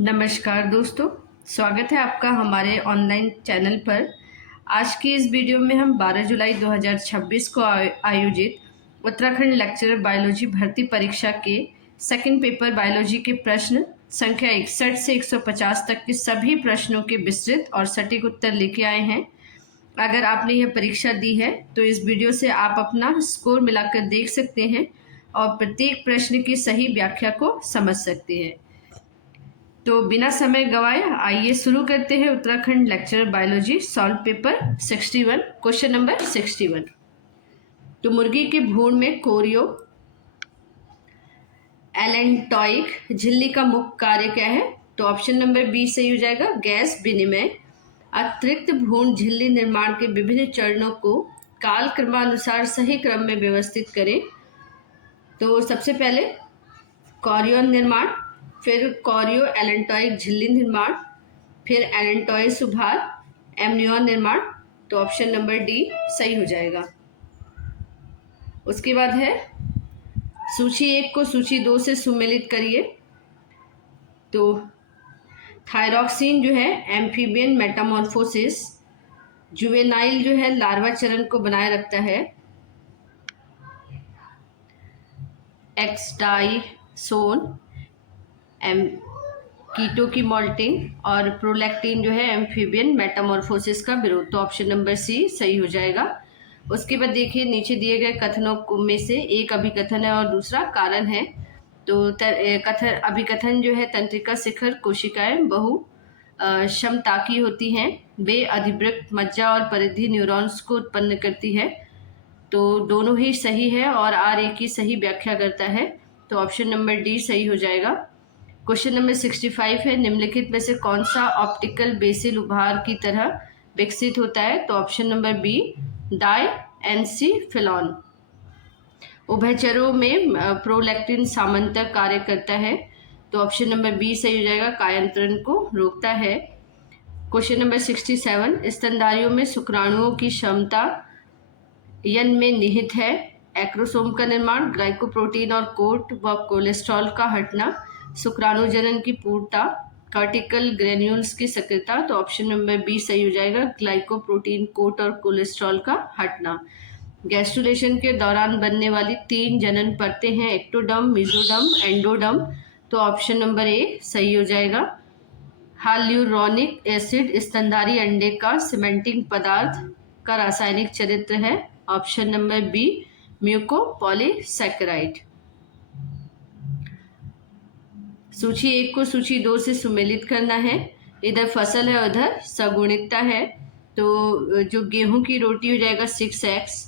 नमस्कार दोस्तों, स्वागत है आपका हमारे ऑनलाइन चैनल पर। आज की इस वीडियो में हम 12 जुलाई 2026 को आयोजित उत्तराखंड लेक्चरर बायोलॉजी भर्ती परीक्षा के सेकंड पेपर बायोलॉजी के प्रश्न संख्या 61 से 150 तक के सभी प्रश्नों के विस्तृत और सटीक उत्तर लेके आए हैं। अगर आपने यह परीक्षा दी है तो इस वीडियो से आप अपना स्कोर मिलाकर देख सकते हैं और प्रत्येक प्रश्न की सही व्याख्या को समझ सकते हैं। तो बिना समय गवाए आइए शुरू करते हैं Uttarakhand lecturer biology solve paper 61 question number 61। तो मुर्गी के भ्रूण में कोरियो एलेंटॉइक झिल्ली का मुख्य कार्य क्या है? तो ऑप्शन नंबर बी सही हो जाएगा, गैस विनिमय। अतिरिक्त भ्रूण झिल्ली निर्माण के विभिन्न चरणों को काल क्रमानुसार सही क्रम में व्यवस्थित करें। तो सबसे पहले कॉरियन निर्माण, फिर कॉरियो एलेंटॉइक झिल्ली निर्माण, फिर एलेंटॉइस उभार, एमनियन निर्माण। तो ऑप्शन नंबर डी सही हो जाएगा। उसके बाद है सूची 1 को सूची 2 से सुमेलित करिए। तो थायरॉक्सिन जो है एम्फीबियन मेटामॉर्फोसिस, जुवेनाइल जो है लार्वा चरण को बनाए रखता है। एक्सडाइसोन कीटो की मॉल्टिंग और प्रोलैक्टिन जो है एम्फीबियन मेटामॉर्फोसिस का विरोध। तो ऑप्शन नंबर सी सही हो जाएगा। उसके बाद देखिए नीचे दिए गए कथनों में से एक अभिकथन है और दूसरा कारण है। तो अभिकथन जो है तंत्रिका शिखर कोशिकाएं बहु क्षमताकी होती हैं, वे अधिवृक्क मज्जा और परिधि न्यूरॉन्स को उत्पन्न करती है। तो दोनों ही सही है और आर ए की सही व्याख्या करता है। तो ऑप्शन नंबर डी सही हो जाएगा। क्वेश्चन नंबर 65 है, निम्नलिखित में से कौन सा ऑप्टिकल बेसिल उभार की तरह विकसित होता है? तो ऑप्शन नंबर बी डाई एनसीफिलॉन। उभयचरों में प्रोलैक्टिन समांतर कार्य करता है। तो ऑप्शन नंबर बी सही हो जाएगा, कायांतरण को रोकता है। क्वेश्चन नंबर 67, स्तनधारियों में शुक्राणुओं की क्षमता यन में निहित है। एक्रोसोम का निर्माण, ग्लाइकोप्रोटीन और कोट व कोलेस्ट्रॉल का हटना, शुक्राणु जनन की पूर्णता, कार्टिकल ग्रेन्यूल्स की सक्रियता। तो ऑप्शन नंबर बी सही हो जाएगा, ग्लाइकोप्रोटीन, कोट और कोलेस्ट्रॉल का हटना। गैस्ट्रुलेशन के दौरान बनने वाली 3 जनन परतें हैं, एक्टोडर्म, मेसोडर्म, एंडोडर्म। तो ऑप्शन नंबर ए सही हो जाएगा। हाल्यूरोनिक एसिड स्तनधारी अंडे का सीमेंटिंग पदार्थ का रासायनिक चरित्र है। Option number B mucopolysaccharide. सूची 1 को सूची 2 से सुमेलित करना है। इधर फसल है, उधर सगुणिकता है। तो जो गेहूं की रोटी हो जाएगा 6x,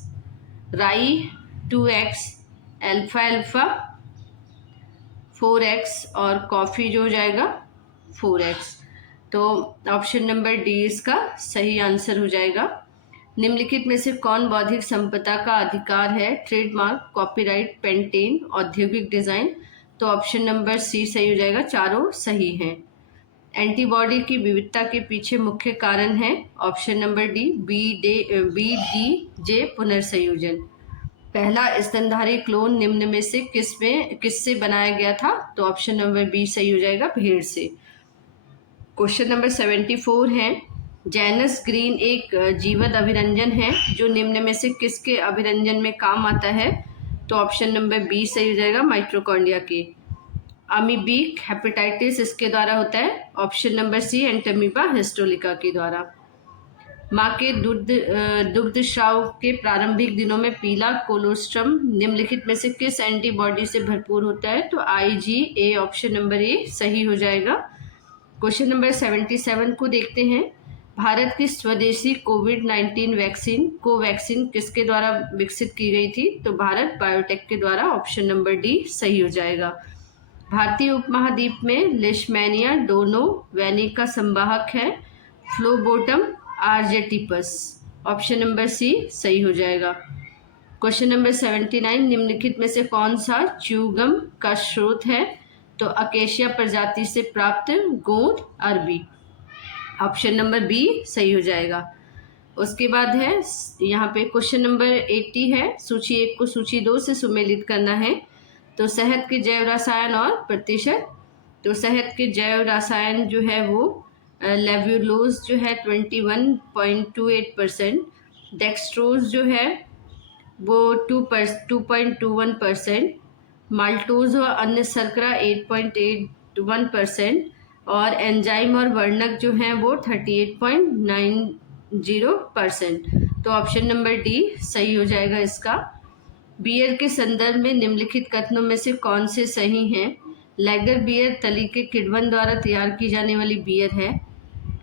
राई 2x, अल्फा अल्फा 4x और कॉफ़ी जो हो जाएगा 4x। तो ऑप्शन नंबर डी इसका सही आंसर हो जाएगा। निम्नलिखित में से कौन बौद्धिक संपदा का अधिकार है? ट्रेडमार्क, कॉपीराइट, पेटेंट, औद्योगिक डिजाइन। तो ऑप्शन नंबर सी सही हो जाएगा, चारों सही हैं। एंटीबॉडी की विविधता के पीछे मुख्य कारण है। Option number D B D J पुनर्संयोजन। पहला स्तनधारी क्लोन निम्न में से किससे बनाया गया था? तो ऑप्शन नंबर बी सही हो जाएगा, भेड़ से। क्वेश्चन नंबर 74 है, जैनस ग्रीन एक जीवत अभिरंजन है जो निम्न में से किसके अभिरंजन में काम आता है? तो ऑप्शन नंबर बी सही हो जाएगा, माइटोकॉन्ड्रिया के। अमीबिक हेपेटाइटिस इसके द्वारा होता है। Option number C Entamoeba histolytica के द्वारा। माँ के दुग्ध स्राव के प्रारंभिक दिनों में पीला कोलोस्ट्रम निम्नलिखित में से किस एंटीबॉडी से भरपूर होता है? तो IgA, ऑप्शन नंबर ए सही हो जाएगा। क्वेश्चन नंबर 77 को देखते हैं। भारत की स्वदेशी कोविड-19 वैक्सीन कोवैक्सीन किसके द्वारा विकसित की गई थी? तो भारत बायोटेक के द्वारा। ऑप्शन नंबर डी सही हो जाएगा। भारतीय उपमहाद्वीप में लेशमैनिया डोनोवैनी का संवाहक है फ्लोबोटम आर्जेटिपस। ऑप्शन नंबर सी सही हो जाएगा। क्वेश्चन नंबर 79, निम्नलिखित में से कौन सा च्यूगम का स्रोत है? तो अकेशिया प्रजाति से प्राप्त गोंद अरबी। ऑप्शन नंबर बी सही हो जाएगा। उसके बाद है यहाँ पे क्वेश्चन नंबर 80 है, सूची 1 को सूची 2 से सुमेलित करना है। तो शहद के जैव रसायन और प्रतिशत। तो शहद के जैव रसायन जो है वो लेब्यूलोज जो है 21.28%, डेक्सट्रोज जो है वो 2.21%, माल्टोज और अन्य शर्करा 8.81% और एंजाइम और वर्णक जो हैं वो 38.90%। तो ऑप्शन नंबर डी सही हो जाएगा इसका। बियर के संदर्भ में निम्नलिखित कथनों में से कौन से सही हैं? लैगर बियर तली के किण्वन द्वारा तैयार की जाने वाली बियर है।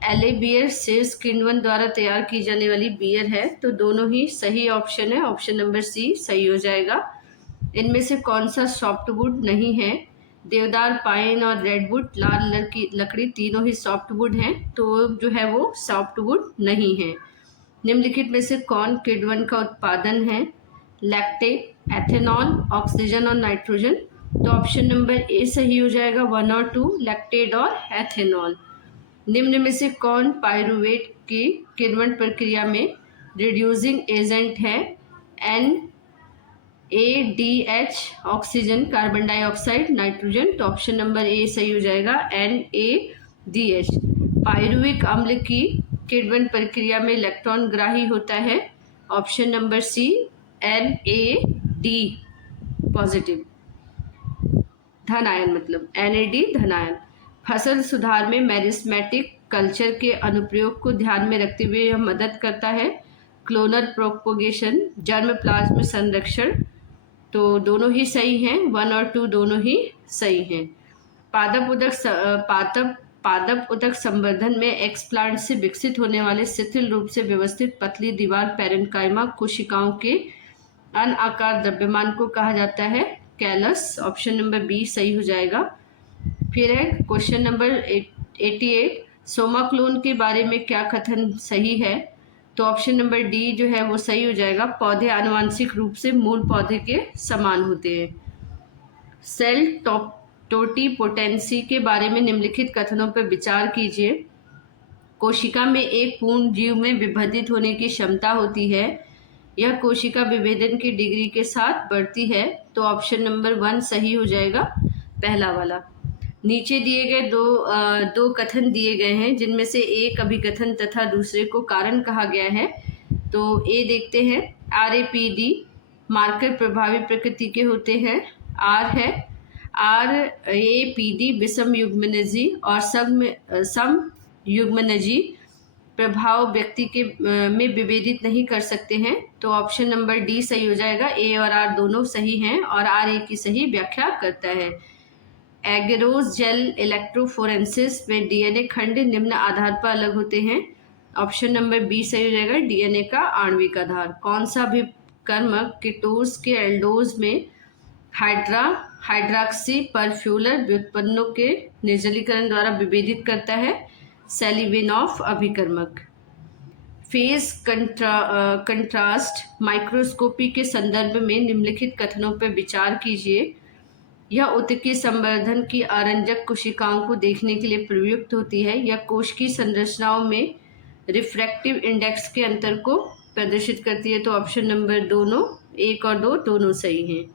एले बियर शेष किण्वन द्वारा तैयार की जाने वाली बियर है। तो दोनों ही सही ऑप्शन है, ऑप्शन नंबर सी सही हो जाएगा। इनमें से कौन सा सॉफ्टवुड नहीं है? देवदार, पाइन और रेडवुड, लाल लकड़ी तीनों ही सॉफ्टवुड हैं, तो जो है वो सॉफ्टवुड नहीं है। निम्नलिखित में से कौन किण्वन का उत्पादन है? लैक्टेट, एथेनॉल, ऑक्सीजन और नाइट्रोजन। तो ऑप्शन नंबर ए सही हो जाएगा, 1 और 2, लैक्टेट और एथेनॉल। निम्न में से कौन पाइरूवेट की किण्वन प्रक्रिया में रिड्यूसिंग एजेंट है? NaDH, oxygen, carbon dioxide, nitrogen. तो ऑप्शन नंबर ए सही हो जाएगा, NaDH। पाइरुविक अम्ल की किण्वन प्रक्रिया में इलेक्ट्रॉन ग्राही होता है। Option number C, NaD positive, धन आयन, मतलब NaD धन आयन। फसल सुधार में मेरिस्मेटिक कल्चर के अनुप्रयोग को ध्यान में रखते हुए यह मदद करता है। क्लोनल प्रोपोगेशन, जर्म प्लाज्म संरक्षण। तो दोनों ही सही हैं, 1 और 2 दोनों ही सही हैं। पादप उदक संवर्धन में एक्सप्लांट से विकसित होने वाले शिथिल रूप से व्यवस्थित पतली दीवार पैरेन्काइमा कोशिकाओं के अनाकार द्रव्यमान को कहा जाता है कैलस। ऑप्शन नंबर बी सही हो जाएगा। फिर है क्वेश्चन नंबर 88, सोमाक्लोन के बारे में क्या कथन सही है? तो ऑप्शन नंबर डी जो है वो सही हो जाएगा। पौधे आनुवांशिक रूप से मूल पौधे के समान होते हैं। सेल टोटीपोटेंसी के बारे में निम्नलिखित कथनों पर विचार कीजिए। कोशिका में एक पूर्ण जीव में विभाजित होने की क्षमता होती है। यह कोशिका विभेदन की डिग्री के साथ बढ़ती है। तो ऑप्शन नंबर 1 सही हो जाएगा, पहला वाला। नीचे दिए गए दो कथन दिए गए हैं, जिनमें से एक अभिकथन तथा दूसरे को कारण कहा गया है। तो ए देखते हैं, RAPD मार्कर प्रभावी प्रकृति के होते हैं। आर है RAPD विषम युग्मनजी और सम युग्मनजी प्रभाव व्यक्ति के में विभेदित नहीं कर सकते हैं। तो ऑप्शन नंबर डी सही हो जाएगा। ए और आर दोनों सही हैं और आर ए की सही व्याख्या करता है। एगेरोस जेल इलेक्ट्रोफोरेंसिस में डीएनए खंड निम्न आधार पर अलग होते हैं। ऑप्शन नंबर बी सही हो जाएगा, डीएनए का आणविक आधार। कौन सा अभिकर्मक कीटोस के एल्डोज में हाइड्रॉक्सी परफ्यूलर व्युत्पन्नों के निर्जलीकरण द्वारा विभेदित करता है? सेलिवेनॉफ अभिकर्मक। फेज कंट्रास्ट माइक्रोस्कोपी के संदर्भ में निम्नलिखित कथनों पर विचार कीजिए। यह उत्तकी संवर्धन की आरंजक कोशिकाओं को देखने के लिए प्रयुक्त होती है। यह कोश की संरचनाओं में रिफ्रैक्टिव इंडेक्स के अंतर को प्रदर्शित करती है। तो ऑप्शन नंबर दोनों, 1 और 2 दोनों सही हैं।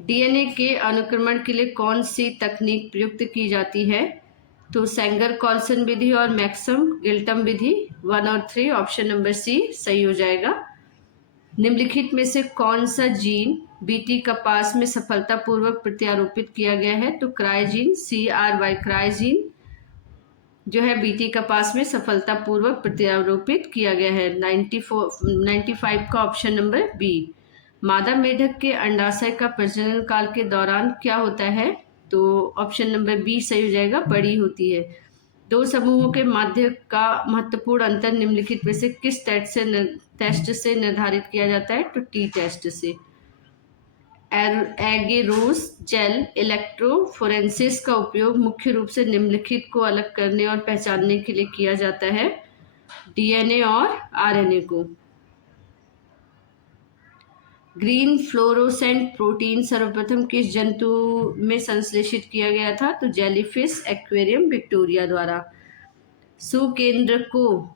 डीएनए के अनुक्रमण के लिए कौन सी तकनीक प्रयुक्त की जाती है? तो सेंगर कॉल्सन विधि और मैक्सम गिल्टम विधि, 1 और 3। ऑप्शन नंबर सी सही हो जाएगा। निम्नलिखित में से कौन सा जीन बीटी कपास में सफलतापूर्वक प्रत्यारोपित किया गया है? तो क्राइजीन, CRY क्राइजीन जो है बीटी कपास में सफलतापूर्वक प्रत्यारोपित किया गया है। 95 का ऑप्शन नंबर बी। मादा मेढक के अंडाशय का प्रजनन काल के दौरान क्या होता है? तो ऑप्शन नंबर बी सही हो जाएगा, बड़ी होती है। 2 समूहों के मध्य का महत्वपूर्ण अंतर निम्नलिखित में से किस टेस्ट से निर्धारित किया जाता है? तो टी टेस्ट से। एगेरोस जेल इलेक्ट्रोफोरेंसिस का उपयोग मुख्य रूप से निम्नलिखित को अलग करने और पहचानने के लिए किया जाता है: डीएनए और आरएनए को। ग्रीन फ्लोरोसेंट प्रोटीन सर्वप्रथम किस जंतु में संश्लेषित किया गया था? तो जेलीफिश एक्वेरियम विक्टोरिया द्वारा। सुकेंद्र को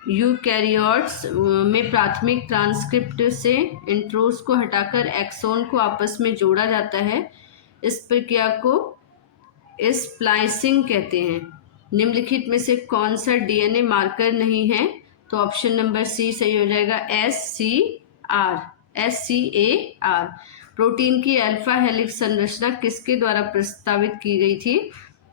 यूकैरियोट्स में प्राथमिक ट्रांसक्रिप्ट से इंट्रोस को हटाकर एक्सोन को आपस में जोड़ा जाता है। इस प्रक्रिया को स्प्लाइसिंग कहते हैं। निम्नलिखित में से कौन सा डीएनए मार्कर नहीं है? तो ऑप्शन नंबर सी सही हो जाएगा, SCAR। प्रोटीन की अल्फा हेलिक्स संरचना किसके द्वारा प्रस्तावित की गई थी?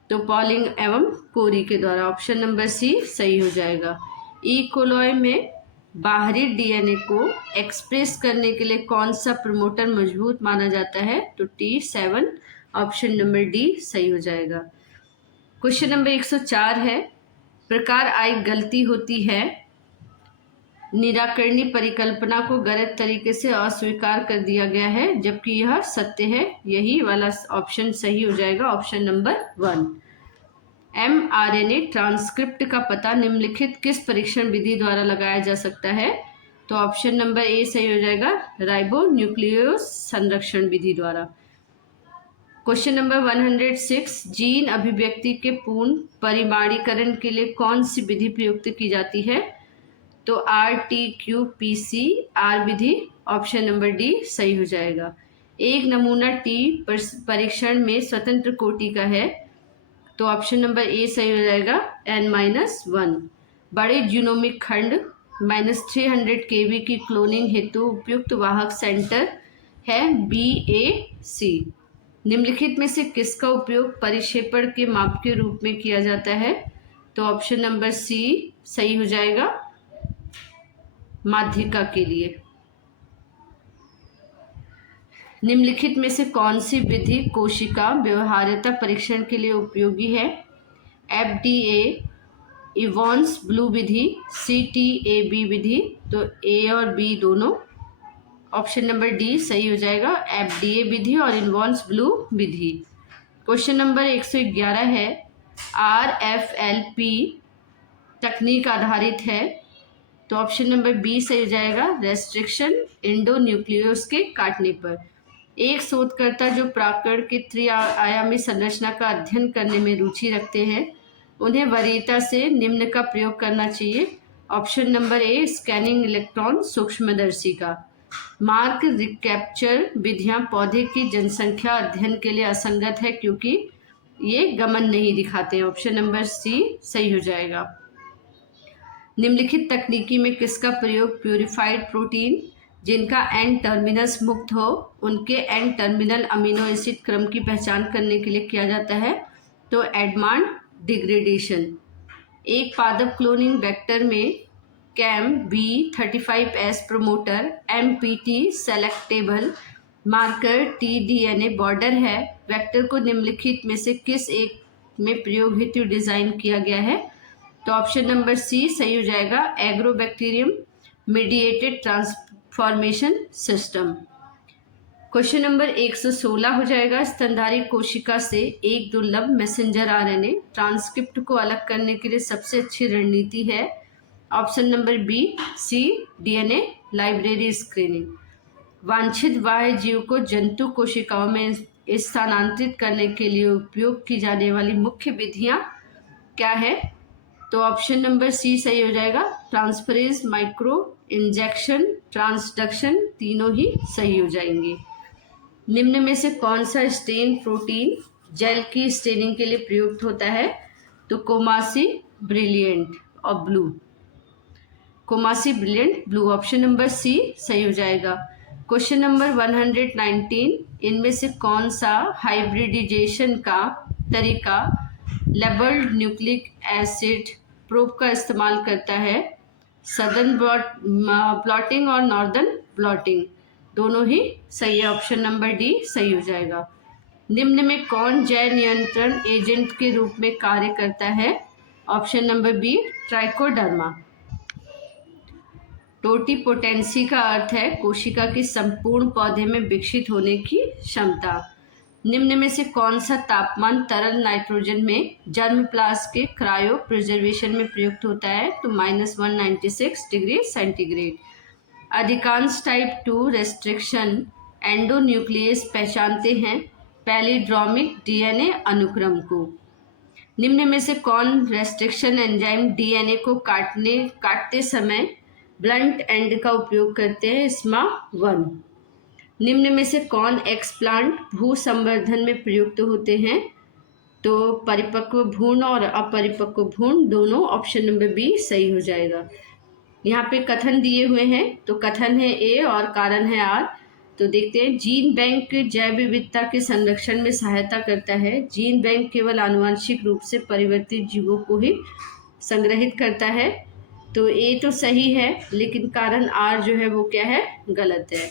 तो पॉलिंग एवं कोरी के द्वारा। ऑप्शन नंबर सी सही हो जाएगा। ई कोलोई में बाहरी डीएनए को एक्सप्रेस करने के लिए कौन सा प्रमोटर मजबूत माना जाता है? तो T7। ऑप्शन नंबर डी सही हो जाएगा। क्वेश्चन नंबर 104 है, प्रकार आई गलती होती है, निराकरणीय परिकल्पना को गलत तरीके से अस्वीकार कर दिया गया है जबकि यह सत्य है। यही वाला ऑप्शन सही हो जाएगा, ऑप्शन नंबर 1। mRNA ट्रांसक्रिप्ट का पता निम्नलिखित किस परीक्षण विधि द्वारा लगाया जा सकता है? तो ऑप्शन नंबर ए सही हो जाएगा, राइबो न्यूक्लियोस संरक्षण विधि द्वारा। क्वेश्चन नंबर 106, जीन अभिव्यक्ति के पूर्ण परिमाणीकरण के लिए कौन सी विधि प्रयुक्त की जाती है? तो RT-QPCR विधि। ऑप्शन नंबर डी सही हो जाएगा। एक नमूना टी परीक्षण में स्वतंत्र कोटि का है, तो ऑप्शन नंबर ए सही हो जाएगा, N-1। बड़े जीनोमिक खंड -300 kb की क्लोनिंग हेतु उपयुक्त वाहक सेंटर है BAC। निम्नलिखित में से किसका उपयोग परिक्षेपण के माप के रूप में किया जाता है? तो ऑप्शन नंबर सी सही हो जाएगा, माध्यिका के लिए। निम्नलिखित में से कौन सी विधि कोशिका व्यवहार्यता परीक्षण के लिए उपयोगी है? FDA इवॉन्स ब्लू विधि, CTAB विधि। तो ए और बी दोनों। ऑप्शन नंबर डी सही हो जाएगा, FDA विधि और इवॉन्स ब्लू विधि। क्वेश्चन नंबर 111 है, RFLP तकनीक आधारित है, तो ऑप्शन नंबर बी सही हो जाएगा, रेस्ट्रिक्शन एंडोन्यूक्लियोस के काटने पर। एक शोधकर्ता जो प्राकरण की त्रिआयामी संरचना का अध्ययन करने में रुचि रखते हैं उन्हें वरीयता से निम्न का प्रयोग करना चाहिए। Option number A, scanning electron सूक्ष्मदर्शी का। मार्क रिकैप्चर विधियां पौधे की जनसंख्या अध्ययन के लिए असंगत है क्योंकि ये गमन नहीं दिखाते हैं। ऑप्शन नंबर सी सही हो जाएगा। निम्नलिखित तकनीकी में किसका प्रयोग प्यूरिफाइड प्रोटीन जिनका एन टर्मिनस मुक्त हो उनके एन टर्मिनल अमीनो एसिड क्रम की पहचान करने के लिए किया जाता है? तो एडमांड डिग्रेडेशन। एक पादप क्लोनिंग वेक्टर में CAM-B35S promoter MPT selectable marker tDNA border है। वेक्टर को निम्नलिखित में से किस एक में प्रयोग हेतु डिजाइन किया गया है? तो ऑप्शन नंबर सी सही हो जाएगा, agrobacterium mediated transformation system. Question number 116 हो जाएगा, स्तनधारी कोशिका से एक दुर्लभ मैसेंजर RNA ट्रांसक्रिप्ट को अलग करने के लिए सबसे अच्छी रणनीति है? Option number B C, DNA library screening. वांछित बाह्य जीव को जंतु कोशिकाओं में स्थानांतरित करने के लिए उपयोग की जाने वाली मुख्य विधियां क्या है? तो ऑप्शन नंबर सी सही हो जाएगा, ट्रांसफरेज, माइक्रो इंजेक्शन, ट्रांसडक्शन, तीनों ही सही हो जाएंगे। निम्न में से कौन सा स्टेन प्रोटीन जेल की स्टेनिंग के लिए प्रयुक्त होता है? तो कोमासी ब्रिलियंट और blue, Coomassie brilliant blue. Option number C सही हो जाएगा। क्वेश्चन नंबर 119, इनमें से कौन सा हाइब्रिडाइजेशन का तरीका लेबल्ड न्यूक्लिक एसिड प्रोब का इस्तेमाल करता है? सदर्न ब्लॉटिंग और नॉर्दर्न ब्लॉटिंग, दोनों ही सही है। ऑप्शन नंबर डी सही हो जाएगा। निम्न में कौन जैव नियंत्रण एजेंट के रूप में कार्य करता है? Option number B, Trichoderma. Totipotency का अर्थ है कोशिका की संपूर्ण पौधे में विकसित होने की क्षमता। निम्न में से कौन सा तापमान तरल नाइट्रोजन में जर्मप्लाज्म के क्रायो प्रिजर्वेशन में प्रयुक्त होता है? तो -196 डिग्री सेंटीग्रेड। अधिकांश टाइप 2 रेस्ट्रिक्शन एंडोन्यूक्लियस पहचानते हैं पैलिड्रोमिक DNA अनुक्रम को। निम्न में से कौन रेस्ट्रिक्शन एंजाइम DNA को काटते समय ब्लंट एंड का उपयोग करते हैं? SMA-1। निम्न में से कौन एक्सप्लांट भू संवर्धन में प्रयुक्त होते हैं? तो परिपक्व भ्रूण और अपरिपक्व भ्रूण दोनों, ऑप्शन नंबर बी सही हो जाएगा। यहाँ पे कथन दिए हुए हैं, तो कथन है ए और कारण है आर। तो देखते हैं, जीन बैंक जैव विविधता के संरक्षण में सहायता करता है। जीन बैंक केवल आनुवंशिक रूप से परिवर्तित जीवों को ही संग्रहित करता है। तो ए तो सही है, लेकिन कारण आर जो है वो क्या है, गलत है।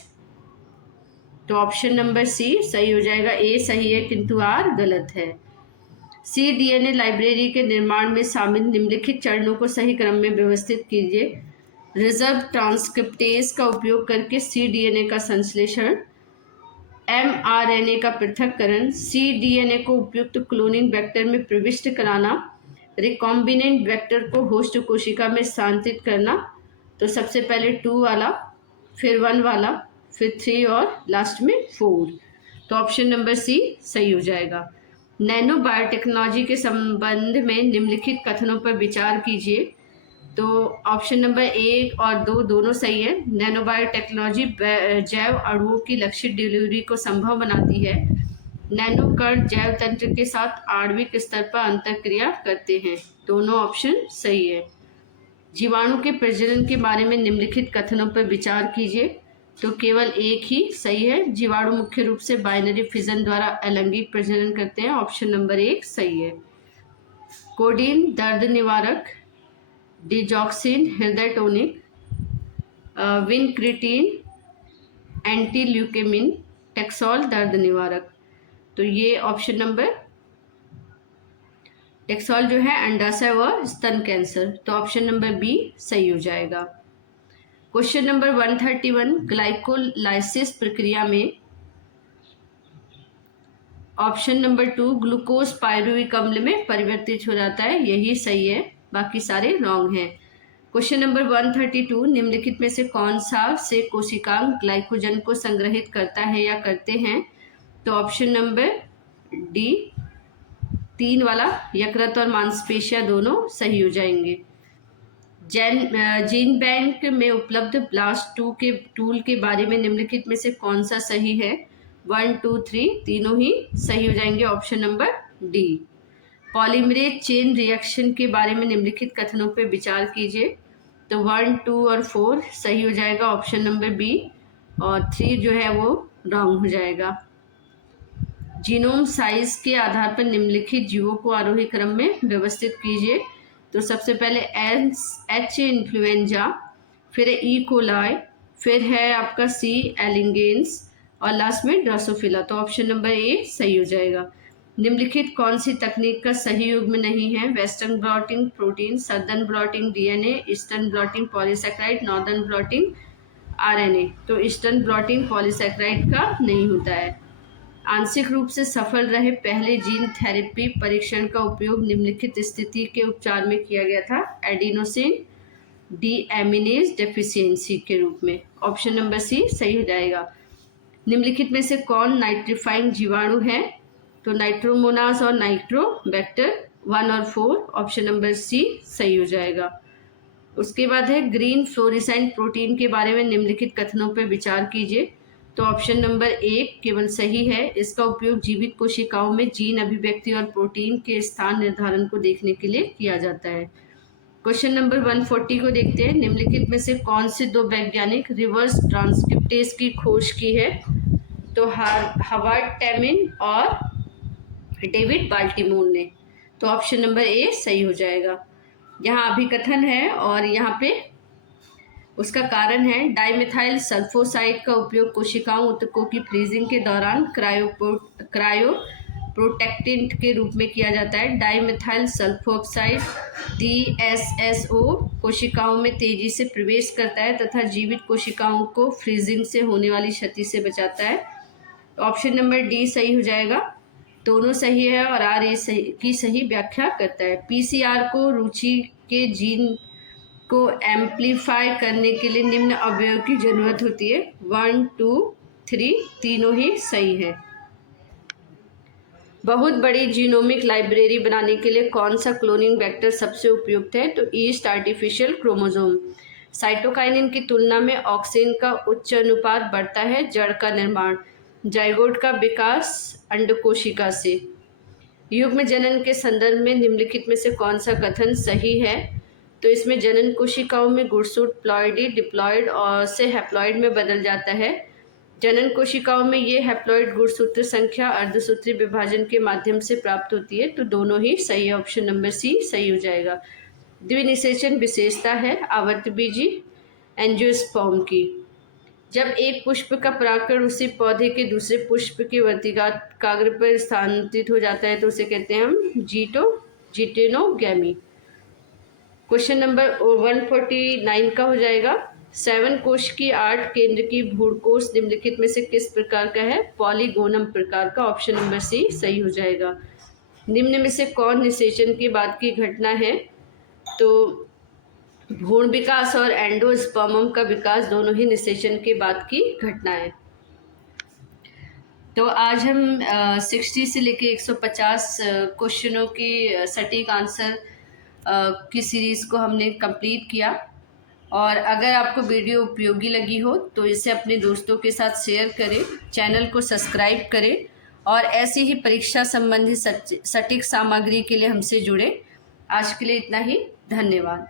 तो ऑप्शन नंबर सी सही हो जाएगा। ए सही है किंतु आर गलत है। सी डीएनए लाइब्रेरी के निर्माण में शामिल निम्नलिखित चरणों को सही क्रम में व्यवस्थित कीजिए। रिजर्व ट्रांसक्रिप्टेज का उपयोग करके सी डीएनए का संश्लेषण, एमआरएनए का पृथक्करण, सी डीएनए को उपयुक्त क्लोनिंग वेक्टर में प्रविष्ट कराना, रिकॉम्बिनेंट वेक्टर को होस्ट कोशिका में स्थानांतरित करना। तो सबसे पहले 2 वाला, फिर 1 वाला, फिर 3 और लास्ट में 4। तो ऑप्शन नंबर सी सही हो जाएगा। नैनो बायोटेक्नोलॉजी के संबंध में निम्नलिखित कथनों पर विचार कीजिए। तो ऑप्शन नंबर 1 और 2 दोनों सही है। नैनो बायोटेक्नोलॉजी जैव अणुओं की लक्षित डिलीवरी को संभव बनाती है। नैनो कण जैव तंत्र के साथ आणविक स्तर पर अंतःक्रिया करते हैं। दोनों ऑप्शन सही है। जीवाणु के प्रजनन के बारे में निम्नलिखित कथनों पर विचार कीजिए। तो केवल एक ही सही है। जीवाणु मुख्य रूप से बाइनरी फिजन द्वारा अलैंगिक प्रजनन करते हैं। ऑप्शन नंबर 1 सही है। कोडीन दर्द निवारक, डिजॉक्सिन हृदय टोनिक, विनक्रिटिन एंटी ल्यूकेमिन, टेक्सोल दर्द निवारक। तो ये ऑप्शन नंबर टेक्सोल जो है अंडाशय व स्तन कैंसर। तो ऑप्शन नंबर बी सही हो जाएगा। क्वेश्चन नंबर 131, ग्लाइकोलाइसिस प्रक्रिया में ऑप्शन नंबर 2 ग्लूकोज पायरुविक अम्ल में परिवर्तित हो जाता है। यही सही है, बाकी सारे रॉन्ग हैं। क्वेश्चन नंबर 132, निम्नलिखित में से कौन सा से कोशिकांग ग्लाइकोजन को संग्रहित करता है या करते हैं। तो ऑप्शन नंबर डी 3 वाला, यकृत और मांसपेशियां दोनों सही हो जाएंगे। जीन बैंक में उपलब्ध ब्लास्ट टूल के बारे में निम्नलिखित में से कौन सा सही है। 1, 2, 3 तीनों ही सही हो जाएंगे। Option number D. Polymerase chain reaction के बारे में निम्नलिखित कथनों पर विचार कीजिए। तो 1, 2 और 4 सही हो जाएगा। ऑप्शन नंबर बी, और 3 जो है वो रॉन्ग हो जाएगा। जीनोम साइज के आधार पर निम्नलिखित जीवों को आरोही क्रम में व्यवस्थित कीजिए। तो सबसे पहले एच इन्फ्लुएंजा, फिर ई कोलाई, फिर है आपका सी एलिंगेंस और लास्ट में ड्रोसोफिला। तो ऑप्शन नंबर ए सही हो जाएगा। निम्नलिखित कौन सी तकनीक का सही युग्म नहीं है। Western blotting protein, southern blotting DNA, eastern blotting polysaccharide, northern blotting RNA. तो ईस्टर्न ब्लॉटिंग पॉलीसेक्राइड का नहीं होता है। आंशिक रूप से सफल रहे पहले जीन थेरेपी परीक्षण का उपयोग निम्नलिखित स्थिति के उपचार में किया गया था। एडिनोसिन डीएमिनेज डेफिशिएंसी के रूप में। ऑप्शन नंबर सी सही हो जाएगा। निम्नलिखित में से कौन नाइट्रीफाइंग जीवाणु है। तो नाइट्रोमोनास और नाइट्रोबैक्टर 1 और 4। ऑप्शन नंबर सी सही हो जाएगा। उसके बाद है ग्रीन फ्लोरेसेंट प्रोटीन के बारे में निम्नलिखित कथनों पर विचार कीजिए। तो ऑप्शन नंबर 1 केवल सही है। इसका उपयोग जीवित कोशिकाओं में जीन अभिव्यक्ति और प्रोटीन के स्थान निर्धारण को देखने के लिए किया जाता है। क्वेश्चन नंबर 140 को देखते हैं। निम्नलिखित में से कौन से 2 वैज्ञानिक रिवर्स ट्रांसक्रिप्टेज की खोज की है। तो हार्वर्ड टेमिन और डेविड बाल्टीमोर ने। तो ऑप्शन नंबर ए सही हो जाएगा। यहाँ अभिकथन है और यहाँ पे उसका कारण है। डाइमेथाइल सल्फोसाइड का उपयोग कोशिकाओं ऊतकों की फ्रीजिंग के दौरान क्रायो प्रोटेक्टेंट के रूप में किया जाता है। डाइमेथाइल सल्फोक्साइड DSSO कोशिकाओं में तेजी से प्रवेश करता है तथा जीवित कोशिकाओं को फ्रीजिंग से होने वाली क्षति से बचाता है। ऑप्शन नंबर डी सही हो जाएगा। दोनों सही है और आर ए की सही व्याख्या करता है। PCR को रुचि के जीन को एम्पलीफाई करने के लिए निम्न अवयव की जरूरत होती है। 1, 2, 3 तीनों ही सही है। बहुत बड़ी जीनोमिक लाइब्रेरी बनाने के लिए कौन सा क्लोनिंग वेक्टर सबसे उपयुक्त है। तो ईस्ट आर्टिफिशियल क्रोमोसोम। साइटोकाइनिन की तुलना में ऑक्सिन का उच्च अनुपात बढ़ता है जड़ का निर्माण, जाइगोट का विकास अंडकोशिका से। युग्म जनन के संदर्भ में निम्नलिखित में से कौन सा कथन सही है? तो इसमें जनन कोशिकाओं में गुणसूत्र प्लॉइडी डिप्लॉइड और से हैप्लॉइड में बदल जाता है। जनन कोशिकाओं में ये हैप्लॉइड गुणसूत्र संख्या अर्धसूत्रीय विभाजन के माध्यम से प्राप्त होती है, तो दोनों ही सही है। ऑप्शन नंबर सी सही हो जाएगा। द्विनिषेचन विशेषता है आवर्तबीजी एंजियोस्पर्म की। जब एक पुष्प का परागकण उसी पौधे के दूसरे पुष्प के वर्तिकाग्र पर स्थानांतरित हो जाता है तो उसे कहते हैं हम जिटेनोगैमी। क्वेश्चन नंबर 149 का हो जाएगा। 7 कोश की 8 केंद्र की भ्रूणकोश निम्नलिखित में से किस प्रकार का है? पॉलीगोनम प्रकार का। ऑप्शन नंबर सी सही हो जाएगा। निम्न में से कौन निषेचन के बाद की घटना है? तो भ्रूण विकास और एंडोस्पर्मम का विकास दोनों ही निषेचन के बाद की घटना है। तो आज हम 60 से लेके 150 क्वेश्चनों की सटीक आंसर की सीरीज़ को हमने कंप्लीट किया। और अगर आपको वीडियो उपयोगी लगी हो तो इसे अपने दोस्तों के साथ शेयर करें, चैनल को सब्सक्राइब करें और ऐसी ही परीक्षा संबंधी सटीक सामग्री के लिए हमसे जुड़े। आज के लिए इतना ही। धन्यवाद।